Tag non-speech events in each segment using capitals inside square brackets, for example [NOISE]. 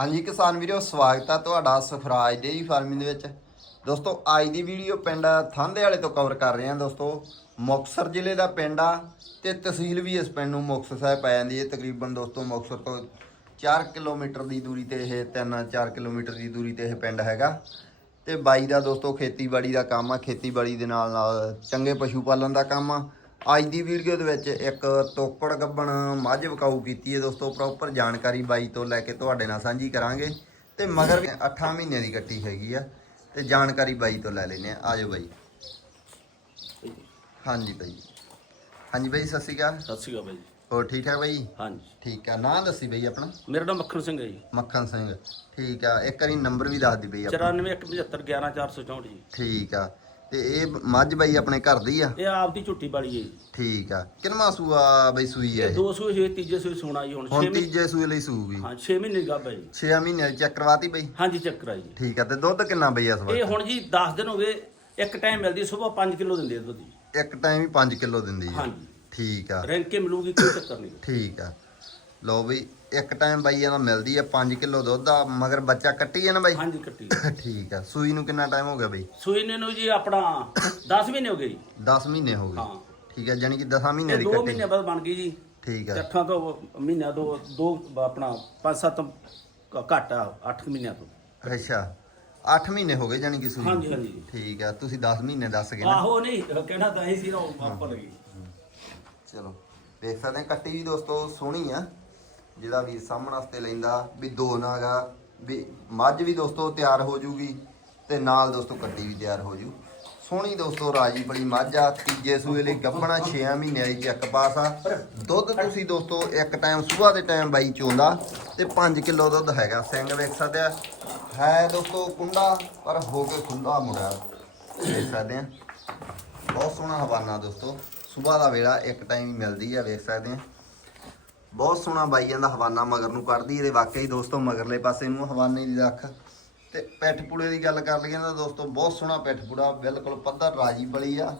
ਹਾਂਜੀ ਕਿਸਾਨ ਵੀਰੋ, ਸਵਾਗਤ ਆ ਤੁਹਾਡਾ ਸਫਰਾਜ ਡੇਰੀ ਫਾਰਮਿੰਗ ਦੇ ਵਿੱਚ। ਦੋਸਤੋ, ਅੱਜ ਦੀ ਵੀਡੀਓ ਪਿੰਡ ਥਾਂਦੇ ਵਾਲੇ ਤੋਂ ਕਵਰ ਕਰ ਰਹੇ ਹਾਂ ਦੋਸਤੋ। ਮੁਕਤਸਰ ਜ਼ਿਲ੍ਹੇ ਦਾ ਪਿੰਡ ਆ ਤੇ ਤਹਿਸੀਲ ਵੀ ਇਸ ਪਿੰਡ ਨੂੰ ਮੁਕਤਸਰ ਸਾਹਿਬ ਪੈ ਜਾਂਦੀ ਹੈ। ਤਕਰੀਬਨ ਦੋਸਤੋ, ਮੁਕਤਸਰ ਤੋਂ 4 ਕਿਲੋਮੀਟਰ ਦੀ ਦੂਰੀ ਤੇ ਇਹ 3-4 ਕਿਲੋਮੀਟਰ ਦੀ ਦੂਰੀ ਤੇ ਇਹ ਪਿੰਡ ਹੈਗਾ। ਤੇ ਬਾਈ ਦਾ ਦੋਸਤੋ ਖੇਤੀਬਾੜੀ ਦਾ ਕੰਮ ਆ। ਖੇਤੀਬਾੜੀ ਦੇ ਨਾਲ ਨਾਲ ਚੰਗੇ ਪਸ਼ੂ ਪਾਲਣ ਦਾ ਕੰਮ ਆ। ਅੱਜ ਦੀ ਵੀਡੀਓ ਦੇ ਵਿੱਚ ਇੱਕ ਤੋਕੜ ਗੱਬਣ ਮੱਝ ਵਿਕਾਊ ਕੀਤੀ ਹੈ ਦੋਸਤੋ ਪ੍ਰੋਪਰ ਜਾਣਕਾਰੀ ਬਾਈ ਤੋਂ ਲੈ ਕੇ ਤੁਹਾਡੇ ਨਾਲ ਸਾਂਝੀ ਕਰਾਂਗੇ। ਤੇ ਮਗਰ 8 ਮਹੀਨੇ ਦੀ ਕੱਟੀ ਹੈਗੀ ਆ ਤੇ ਜਾਣਕਾਰੀ ਬਾਈ ਤੋਂ ਲੈ ਲੈਨੇ ਆ ਆਜੋ ਬਾਈ। ਹਾਂਜੀ ਬਾਈ। ਹਾਂਜੀ ਬਾਈ ਸਤਿ ਸ਼੍ਰੀ ਅਕਾਲ। ਸਤਿ ਸ਼੍ਰੀ ਅਕਾਲ ਬਾਈ ਹੋਰ ਠੀਕ ਠਾਕ ਬਾਈ? ਹਾਂਜੀ। ਠੀਕ ਆ। ਨਾਂ ਦੱਸੀ ਬਾਈ ਆਪਣਾ? ਮੇਰਾ ਨਾਮ ਮੱਖਣ ਸਿੰਘ ਹੈ ਜੀ। ਮੱਖਣ ਸਿੰਘ। ਠੀਕ ਆ। ਇੱਕ ਵਾਰੀ ਨੰਬਰ ਵੀ ਦੱਸ ਦੀ ਬਾਈ ਆਪਣਾ। 9417511464 ਜੀ। ਠੀਕ ਆ। ਤੇ ਇਹ ਮੱਝ ਬਾਈ ਆਪਣੇ ਘਰ ਦੀ ਆ? ਇਹ ਆਪ ਦੀ ਝੁੱਟੀ ਵਾਲੀ ਹੈ ਜੀ। ਠੀਕ ਆ। ਕਿੰਨਵਾਂ ਸੂਆ ਬਈ ਸੂਈ ਆ ਇਹ ਇਹ? ਦੋ ਸੂਏ ਹੋਏ ਤੀਜੇ ਸੂਏ ਸੋਣਾ ਜੀ ਹੁਣ 6 ਹੁਣ ਮਹੀਨੇ ਤੀਜੇ ਸੂਏ ਲਈ ਸੂਗੀ। ਹਾਂ 6 ਮਹੀਨੇ ਗੱਭ ਹੈ ਜੀ। 6 ਮਹੀਨੇ ਦੀ ਚੈੱਕ ਕਰਵਾਤੀ ਬਈ? ਹਾਂਜੀ ਚੱਕਰ ਆ ਜੀ। ਠੀਕ ਆ ਤੇ ਦੁੱਧ ਕਿੰਨਾ ਬਈ ਇਸ ਇਹ ਵਾਰ ਹੁਣ ਜੀ 10 ਦਿਨ ਹੋ ਗਏ ਇੱਕ ਟਾਈਮ ਮਿਲਦੀ ਸਵੇਰ 5 ਕਿਲੋ ਦਿੰਦੇ ਆ ਦੁੱਧ ਜੀ। ਇੱਕ ਟਾਈਮ ਹੀ 5 ਕਿਲੋ ਦਿੰਦੀ ਆ ਹਾਂਜੀ। ਠੀਕ ਆ। ਰੈਂਕ ਮਿਲੂਗੀ ਕੋਈ ਚੱਕਰ ਨਹੀਂ। ਠੀਕ ਆ। ਲਓ ਬਈ ਇੱਕ ਟਾਈਮ ਬਾਈ ਇਹਨਾਂ ਮਿਲਦੀ ਆ 5 ਕਿਲੋ ਦੁੱਧ ਆ ਮਗਰ ਬੱਚਾ ਕੱਟੀ ਆ ਨਾ ਬਾਈ? ਹਾਂਜੀ ਕੱਟੀ [LAUGHS] ਠੀਕ ਆ। ਸੂਈ ਨੂੰ ਕਿੰਨਾ ਟਾਈਮ ਹੋ ਗਿਆ ਬਈ? ਸੂਈ ਨੇ ਨੂੰ ਜੀ ਆਪਣਾ 10 ਮਹੀਨੇ ਹੋ ਗਏ ਜੀ। 10 ਮਹੀਨੇ ਹੋ ਗਏ। ਹਾਂ। ਠੀਕ ਆ ਯਾਨੀ ਕਿ 10 ਮਹੀਨੇ ਦੀ 2 ਕੱਟੀ। ਮਹੀਨੇ ਬਾਅਦ ਬਣ ਗਈ ਜੀ। ਠੀਕ ਆ। ਚੱਠਾਂ ਤੋਂ ਮਹੀਨਾ ਦੋ ਦੋ ਆਪਣਾ 5-7 ਘੱਟ ਆ 8 ਮਹੀਨਿਆਂ ਤੋਂ। ਅੱਛਾ। 8 ਮਹੀਨੇ ਹੋ ਗਏ ਯਾਨੀ ਕਿ ਸੂਈ। ਹਾਂਜੀ ਹਾਂਜੀ। ਠੀਕ ਆ। ਤੁਸੀਂ 10 ਮਹੀਨੇ ਦੱਸ ਗਏ ਨਾ? ਆਹੋ ਨਹੀਂ ਕਹਿਣਾ ਤਾਂ ਇਹ ਸੀ ਨਾ ਉਹ ਆਪਾਂ ਲੱਗੀ ਚਲੋ। ਵੇਖ ਸਕਦੇ ਕੱਟੀ ਵੀ ਦੋਸਤੋ ਸੋਹਣੀ ਆ। ਜਿਹੜਾ ਵੀਰ ਸਾਹਮਣ ਵਾਸਤੇ ਲੈਂਦਾ ਵੀ ਦੋ ਨਾਗਾ, ਵੀ ਮੱਝ ਵੀ ਦੋਸਤੋ ਤਿਆਰ ਹੋ ਜੂਗੀ ਤੇ ਨਾਲ ਦੋਸਤੋ ਕੱਟੀ ਵੀ ਤਿਆਰ ਹੋ ਜੂ। ਸੋਹਣੀ ਦੋਸਤੋ ਰਾਜੀ ਬੜੀ ਮੱਝ ਆ, ਤੀਜੇ ਸੂਏ ਲਈ ਗੱਭਣਾ 6 ਮਹੀਨਿਆਂ ਦੀ ਚੱਕ ਪਾਸ ਆ। ਦੁੱਧ ਤੁਸੀਂ ਦੋਸਤੋ ਇੱਕ ਟਾਈਮ ਸਵੇਰ ਦੇ ਟਾਈਮ ਬਾਈ ਚੋਂਦਾ ਤੇ 5 ਕਿਲੋ ਦੁੱਧ ਹੈਗਾ, ਸਿੰਘ ਵੇਖ ਸਕਦੇ ਆ। ਹੈ ਦੋਸਤੋ ਕੁੰਡਾ, ਪਰ ਹੋ ਕੇ ਖੁੰਡਾ ਮੁੰਡਾ। ਵੇਖ ਸਕਦੇ ਆ। ਬਹੁਤ ਸੋਹਣਾ ਹਵਾਨਾ ਦੋਸਤੋ। ਸਵੇਰ ਦਾ ਵੇਲਾ ਇੱਕ ਟਾਈਮ ਹੀ ਮਿਲਦੀ ਆ, ਵੇਖ ਸਕਦੇ ਆ। ਬਹੁਤ ਸੋਹਣਾ ਬਾਈਆਂ ਦਾ ਹਵਾਨਾ ਮਗਰ ਨੂੰ ਕੱਢਦੀ, ਇਹਦੇ ਵਾਕਈ ਦੋਸਤੋ ਮਗਰਲੇ ਪਾਸੇ ਨੂੰ ਹਵਾਨੇ ਦੀ ਰੱਖ ਤੇ ਪੈਠ ਪੂੜੇ ਦੀ ਗੱਲ ਕਰ ਲਈਏ ਤਾਂ ਦੋਸਤੋ ਬਹੁਤ ਸੋਹਣਾ ਪੈਠ ਪੂੜਾ, ਬਿਲਕੁਲ ਪੱਧਰ ਰਾਜੀ ਬਲੀ ਆ।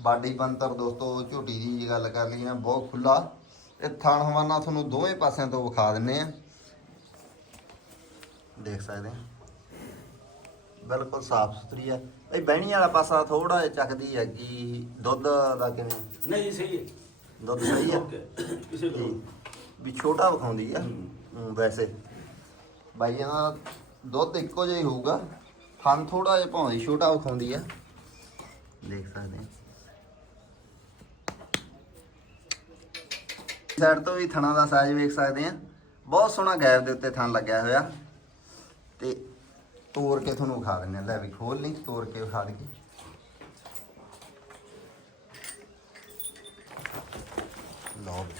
ਬਾਡੀ ਬੰਤਰ ਦੋਸਤੋ, ਝੋਟੀ ਦੀ ਗੱਲ ਕਰ ਲਈਏ ਨਾ ਬਹੁਤ ਖੁੱਲਾ ਤੇ ਥਾਣ ਹਵਾਨਾ ਤੁਹਾਨੂੰ ਦੋਵੇਂ ਪਾਸਿਆਂ ਤੋਂ ਵਿਖਾ ਦਿੰਨੇ ਆ। ਦੇਖ ਸਕਦੇ ਆ। ਬਿਲਕੁਲ ਸਾਫ਼ ਸੁਥਰੀ ਆ। ਇਹ ਬਹਿਣੀ ਵਾਲਾ ਪਾਸਾ ਥੋੜਾ ਜਿਹਾ ਚੱਕਦੀ ਹੈਗੀ, ਦੁੱਧ ਦਾ ਕਿਵੇਂ? ਨਹੀਂ, ਸਹੀ ਹੈ। ਦੁੱਧ ਸਹੀ ਆ। ਕਿਸੇ। ਨੂੰ ਵੀ ਛੋਟਾ ਵਿਖਾਉਂਦੀ ਆ। ਹੂੰ, ਵੈਸੇ। ਬਾਈਆਂ ਦਾ ਦੁੱਧ ਇੱਕੋ ਜਿਹਾ ਹੀ ਹੋਊਗਾ। ਥਣ ਥੋੜਾ ਜਿਹਾ ਭਾਉਂਦੀ ਛੋਟਾ ਵਿਖਾਉਂਦੀ ਆ। ਦੇਖ ਸਕਦੇ ਆ। ਸਾਈਡ ਤੋਂ ਵੀ ਥਣਾ ਦਾ ਸਾਈਜ਼ ਵੇਖ ਸਕਦੇ ਆ। ਬਹੁਤ ਸੋਹਣਾ ਗੈਪ ਦੇ ਉੱਤੇ ਥਣ ਲੱਗਿਆ ਹੋਇਆ। ਤੇ ਤੋੜ ਕੇ ਤੁਹਾਨੂੰ ਵਿਖਾ ਦਿੰਦੇ ਆ। ਲੈ ਵੀ ਖੋਲ ਨਹੀਂ ਤੋੜ ਕੇ ਵਿਖਾ ਦਈਏ ਲਓ ਵੀ।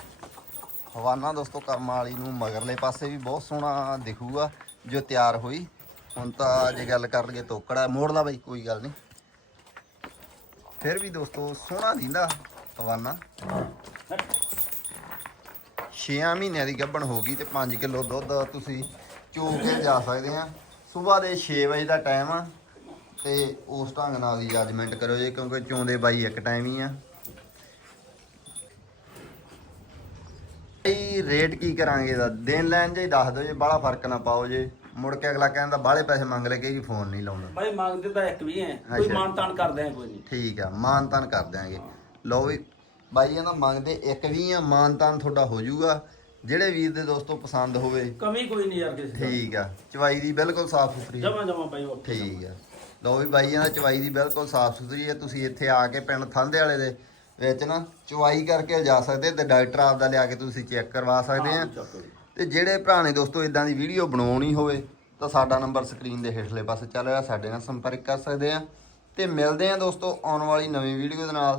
ਹਵਾਨਾ ਦੋਸਤੋ, ਕਰਮ ਵਾਲੀ ਨੂੰ ਮਗਰਲੇ ਪਾਸੇ ਵੀ ਬਹੁਤ ਸੋਹਣਾ ਦਿਖੂਗਾ, ਜੋ ਤਿਆਰ ਹੋਈ। ਹੁਣ ਤਾਂ ਜੇ ਗੱਲ ਕਰ ਲਈਏ ਤੋਕੜਾ ਮੋੜ ਲਾ ਬਾਈ, ਕੋਈ ਗੱਲ ਨਹੀਂ। ਫਿਰ ਵੀ ਦੋਸਤੋ, ਸੋਹਣਾ ਦਿੰਦਾ ਹਵਾਨਾ। 6 ਮਹੀਨਿਆਂ ਦੀ ਗੱਭਣ ਹੋ ਗਈ ਤੇ 5 ਕਿਲੋ ਦੁੱਧ ਤੁਸੀਂ ਚੋ ਕੇ ਜਾ ਸਕਦੇ ਆ। ਸਵੇਰ ਦੇ 6 ਵਜੇ ਦਾ ਟਾਈਮ ਆ ਤੇ ਉਸ ਢੰਗ ਨਾਲ ਦੀ ਜੱਜਮੈਂਟ ਕਰੋ ਜੇ, ਕਿਉਂਕਿ ਚੋਂਦੇ ਬਾਈ ਇੱਕ ਟਾਈਮ ਹੀ ਆ। ਇਹ ਰੇਟ ਕੀ ਕਰਾਂਗੇ ਦਾ? ਦੇਣ ਲੈਣ ਜੇ ਦੱਸ ਦਿਓ ਜੇ ਬਾਹਲਾ ਫ਼ਰਕ ਨਾ ਪਾਓ ਜੇ। ਮੁੜ ਕੇ ਅਗਲਾ ਕਹਿੰਦਾ ਬਾਹਲੇ ਪੈਸੇ ਮੰਗ ਲੈ ਕਿ ਫੋਨ ਨਹੀਂ ਲਾਉਣਾ ਭਾਈ ਮੰਗਦੇ ਤਾਂ ਇੱਕ ਵੀ ਹੈ ਕੋਈ ਅੱਛਾ। ਮਾਨ ਤਾਨ ਕਰਦੇ ਆ ਕੋਈ ਨਹੀਂ। ਠੀਕ ਆ ਮਾਨ ਤਾਨ ਕਰ ਦਿਆਂਗੇ। ਲਓ ਵੀ ਬਾਈ ਇਹਨਾਂ ਮੰਗਦੇ ਇੱਕ ਵੀ ਆ ਮਾਨ ਤਾਨ ਤੁਹਾਡਾ ਹੋ ਜਾਊਗਾ। ਜਿਹੜੇ ਵੀਰ ਦੇ ਦੋਸਤੋ ਪਸੰਦ ਹੋਵੇ। ਕਮੀ ਕੋਈ ਨਹੀਂ ਯਾਰ ਕਿਸੇ ਠੀਕ ਆ ਚਵਾਈ ਦੀ ਬਿਲਕੁਲ ਸਾਫ਼ ਸੁਥਰੀ ਜਮਾ ਜਮਾ ਭਾਈ ਉਹ ਠੀਕ ਆ। ਲਓ ਵੀ ਬਾਈਆਂ ਦਾ ਚਵਾਈ ਦੀ ਬਿਲਕੁਲ ਸਾਫ਼ ਸੁਥਰੀ ਹੈ ਤੁਸੀਂ ਇੱਥੇ ਆ ਕੇ ਪਿੰਡ ਥੰਦੇ ਵਾਲੇ ਦੇ ਵਿੱਚ ਨਾ ਚਵਾਈ ਕਰਕੇ ਜਾ ਸਕਦੇ ਤੇ ਡਾਕਟਰ ਆਪ ਦਾ ਲਿਆ ਕੇ ਤੁਸੀਂ ਚੈੱਕ ਕਰਵਾ ਸਕਦੇ ਆ। ਤੇ ਜਿਹੜੇ ਭਰਾ ਨੇ ਦੋਸਤੋ ਇਦਾਂ ਦੀ ਵੀਡੀਓ ਬਣਾਉਣੀ ਹੋਵੇ ਤਾਂ ਸਾਡਾ ਨੰਬਰ ਸਕਰੀਨ ਦੇ ਹੇਠਲੇ ਪਾਸੇ ਚੱਲ ਰਿਹਾ ਸਾਡੇ ਨਾਲ ਸੰਪਰਕ ਕਰ ਸਕਦੇ ਆ। ਤੇ ਮਿਲਦੇ ਆ ਦੋਸਤੋ ਆਉਣ ਵਾਲੀ ਨਵੀਂ ਵੀਡੀਓ ਦੇ ਨਾਲ।